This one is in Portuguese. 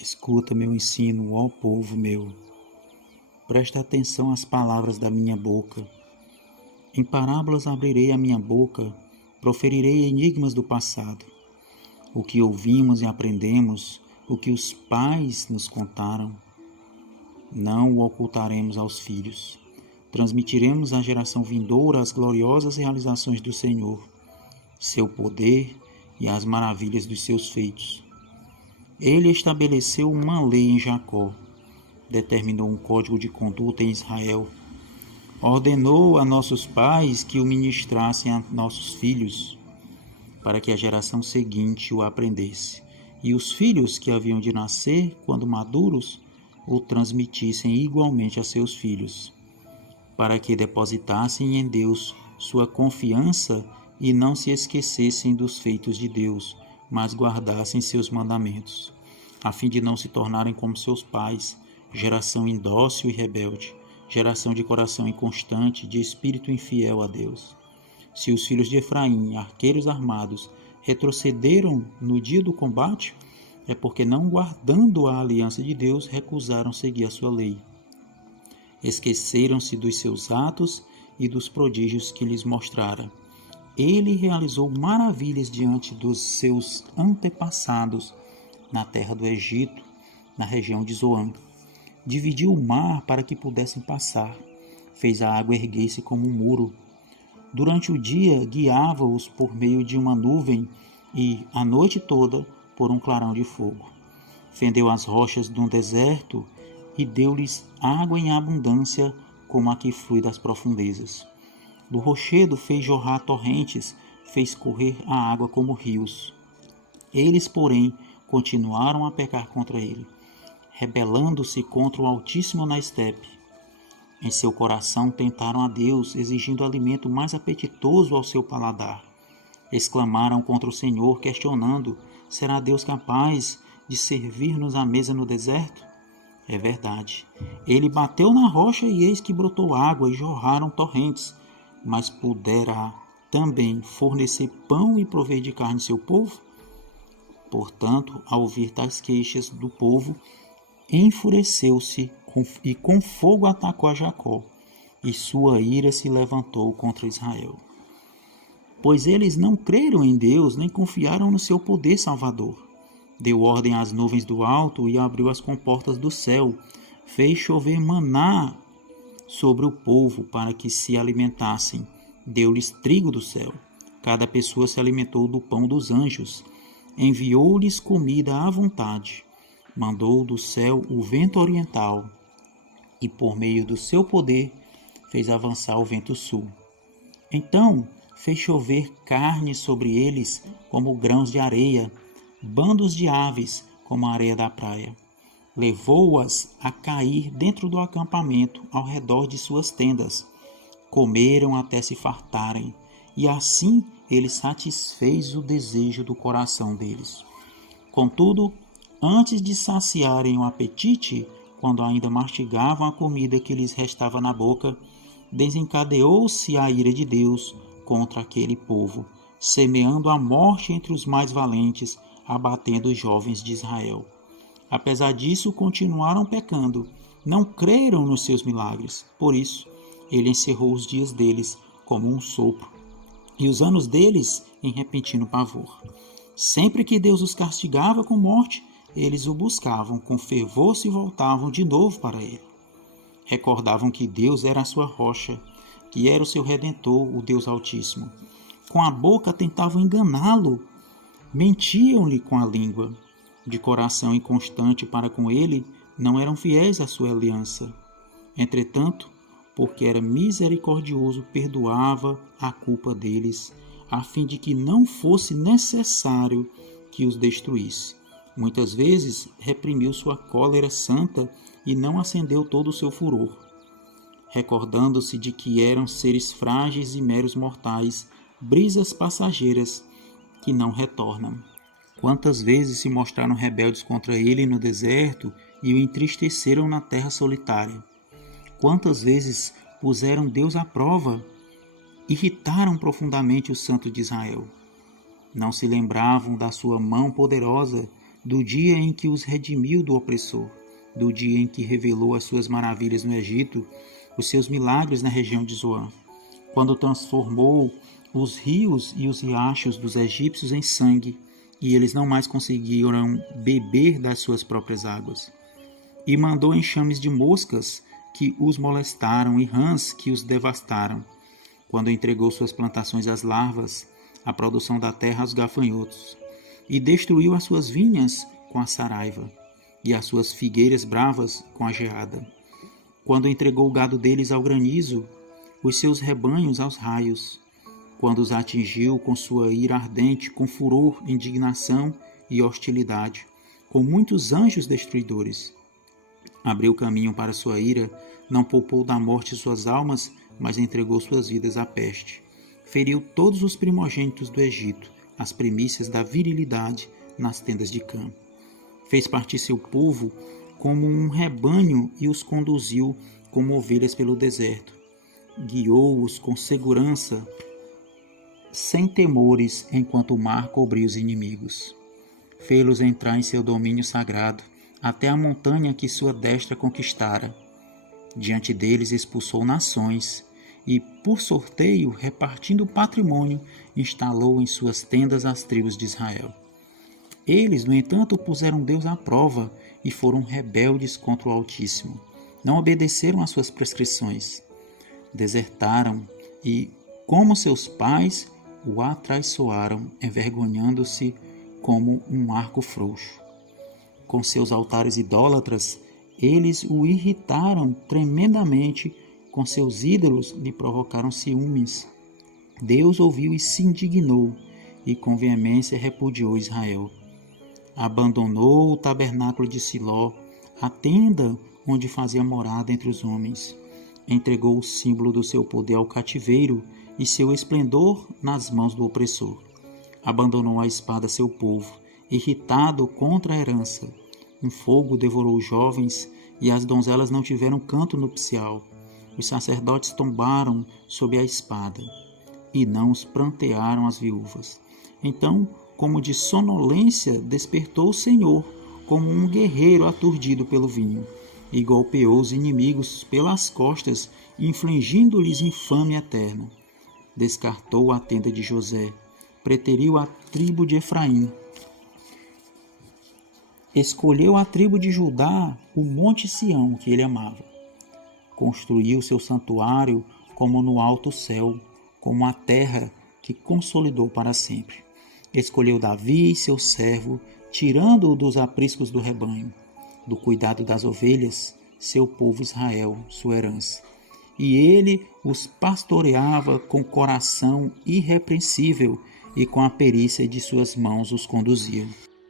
Escuta meu ensino, ó povo meu. Presta atenção às palavras da minha boca. Em parábolas abrirei a minha boca, proferirei enigmas do passado. O que ouvimos e aprendemos, o que os pais nos contaram, não o ocultaremos aos filhos. Transmitiremos à geração vindoura as gloriosas realizações do Senhor, seu poder e as maravilhas dos seus feitos. Ele estabeleceu uma lei em Jacó, determinou um código de conduta em Israel, ordenou a nossos pais que o ministrassem a nossos filhos, para que a geração seguinte o aprendesse, e os filhos que haviam de nascer, quando maduros, o transmitissem igualmente a seus filhos, para que depositassem em Deus sua confiança e não se esquecessem dos feitos de Deus, mas guardassem seus mandamentos, a fim de não se tornarem como seus pais, geração indócil e rebelde, geração de coração inconstante, de espírito infiel a Deus. Se os filhos de Efraim, arqueiros armados, retrocederam no dia do combate, é porque, não guardando a aliança de Deus, recusaram seguir a sua lei. Esqueceram-se dos seus atos e dos prodígios que lhes mostrara. Ele realizou maravilhas diante dos seus antepassados na terra do Egito, na região de Zoan. Dividiu o mar para que pudessem passar. Fez a água erguer-se como um muro. Durante o dia guiava-os por meio de uma nuvem e, a noite toda, por um clarão de fogo. Fendeu as rochas de um deserto e deu-lhes água em abundância, como a que flui das profundezas. Do rochedo fez jorrar torrentes, fez correr a água como rios. Eles, porém, continuaram a pecar contra ele, rebelando-se contra o Altíssimo na estepe. Em seu coração tentaram a Deus, exigindo alimento mais apetitoso ao seu paladar. Exclamaram contra o Senhor, questionando: será Deus capaz de servir-nos à mesa no deserto? É verdade. Ele bateu na rocha e eis que brotou água e jorraram torrentes, mas poderá também fornecer pão e prover de carne seu povo? Portanto, ao ouvir tais queixas do povo, enfureceu-se e com fogo atacou a Jacó, e sua ira se levantou contra Israel. Pois eles não creram em Deus, nem confiaram no seu poder salvador. Deu ordem às nuvens do alto e abriu as comportas do céu. Fez chover maná sobre o povo para que se alimentassem. Deu-lhes trigo do céu. Cada pessoa se alimentou do pão dos anjos. Enviou-lhes comida à vontade. Mandou do céu o vento oriental e, por meio do seu poder, fez avançar o vento sul. Então fez chover carne sobre eles como grãos de areia, bandos de aves como a areia da praia. Levou-as a cair dentro do acampamento, ao redor de suas tendas. Comeram até se fartarem, e assim ele satisfez o desejo do coração deles. Contudo, antes de saciarem o apetite, quando ainda mastigavam a comida que lhes restava na boca, desencadeou-se a ira de Deus contra aquele povo, semeando a morte entre os mais valentes, abatendo os jovens de Israel. Apesar disso, continuaram pecando, não creram nos seus milagres. Por isso, ele encerrou os dias deles como um sopro, e os anos deles em repentino pavor. Sempre que Deus os castigava com morte, eles o buscavam, com fervor se voltavam de novo para ele. Recordavam que Deus era a sua rocha, que era o seu Redentor, o Deus Altíssimo. Com a boca tentavam enganá-lo, mentiam-lhe com a língua. De coração inconstante para com ele, não eram fiéis à sua aliança. Entretanto, porque era misericordioso, perdoava a culpa deles, a fim de que não fosse necessário que os destruísse. Muitas vezes reprimiu sua cólera santa e não acendeu todo o seu furor, recordando-se de que eram seres frágeis e meros mortais, brisas passageiras que não retornam. Quantas vezes se mostraram rebeldes contra ele no deserto e o entristeceram na terra solitária? Quantas vezes puseram Deus à prova, irritaram profundamente o Santo de Israel? Não se lembravam da sua mão poderosa, do dia em que os redimiu do opressor, do dia em que revelou as suas maravilhas no Egito, os seus milagres na região de Zoan, quando transformou os rios e os riachos dos egípcios em sangue, e eles não mais conseguiram beber das suas próprias águas. E mandou enxames de moscas que os molestaram e rãs que os devastaram, quando entregou suas plantações às larvas, a produção da terra aos gafanhotos, e destruiu as suas vinhas com a saraiva, e as suas figueiras bravas com a geada, quando entregou o gado deles ao granizo, os seus rebanhos aos raios, quando os atingiu com sua ira ardente, com furor, indignação e hostilidade, com muitos anjos destruidores. Abriu caminho para sua ira, não poupou da morte suas almas, mas entregou suas vidas à peste. Feriu todos os primogênitos do Egito, as primícias da virilidade nas tendas de Cã. Fez partir seu povo como um rebanho e os conduziu como ovelhas pelo deserto. Guiou-os com segurança, sem temores, enquanto o mar cobria os inimigos. Fê-los entrar em seu domínio sagrado, até a montanha que sua destra conquistara. Diante deles expulsou nações, e, por sorteio, repartindo o patrimônio, instalou em suas tendas as tribos de Israel. Eles, no entanto, puseram Deus à prova e foram rebeldes contra o Altíssimo. Não obedeceram às suas prescrições. Desertaram e, como seus pais, o atraiçoaram, envergonhando-se como um arco frouxo. Com seus altares idólatras, eles o irritaram tremendamente, com seus ídolos lhe provocaram ciúmes. Deus ouviu e se indignou, e com veemência repudiou Israel. Abandonou o tabernáculo de Siló, a tenda onde fazia morada entre os homens. Entregou o símbolo do seu poder ao cativeiro e seu esplendor nas mãos do opressor. Abandonou à espada seu povo, irritado contra a herança. Um fogo devorou os jovens, e as donzelas não tiveram canto nupcial. Os sacerdotes tombaram sob a espada, e não os prantearam as viúvas. Então, como de sonolência, despertou o Senhor, como um guerreiro aturdido pelo vinho, e golpeou os inimigos pelas costas, infligindo-lhes infâmia eterna. Descartou a tenda de José, preteriu a tribo de Efraim. Escolheu a tribo de Judá, o monte Sião, que ele amava. Construiu seu santuário como no alto céu, como a terra que consolidou para sempre. Escolheu Davi, seu servo, tirando-o dos apriscos do rebanho, do cuidado das ovelhas, seu povo Israel, sua herança. E ele os pastoreava com coração irrepreensível, e com a perícia de suas mãos os conduzia.